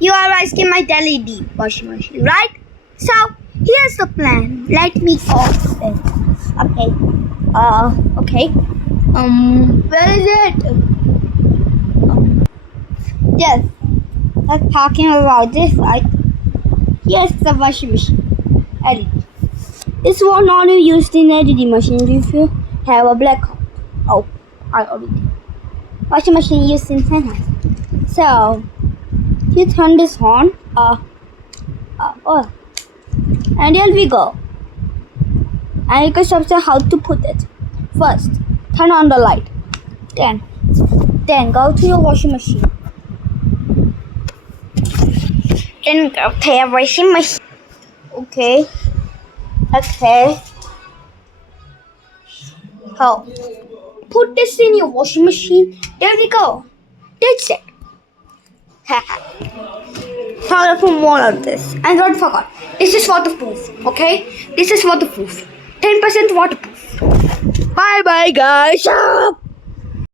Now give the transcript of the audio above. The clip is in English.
you are asking my LED washing machine, right? So here's the plan. Let me off it. Okay. Okay. Where is it? Yes. That's talking about this, right? Here's the washing machine. LED. This one only used in LED machine if you have a blackout. Oh, I already. Washing machine used in China. So you turn this on. And here we go. And you can observe how to put it. First, turn on the light. Then go to your washing machine. Then go to your washing machine. Okay. Oh, put this in your washing machine. There we go. That's it. Now for more of this. And don't forget, this is waterproof. Okay? This is waterproof. 10% waterproof. Bye bye guys.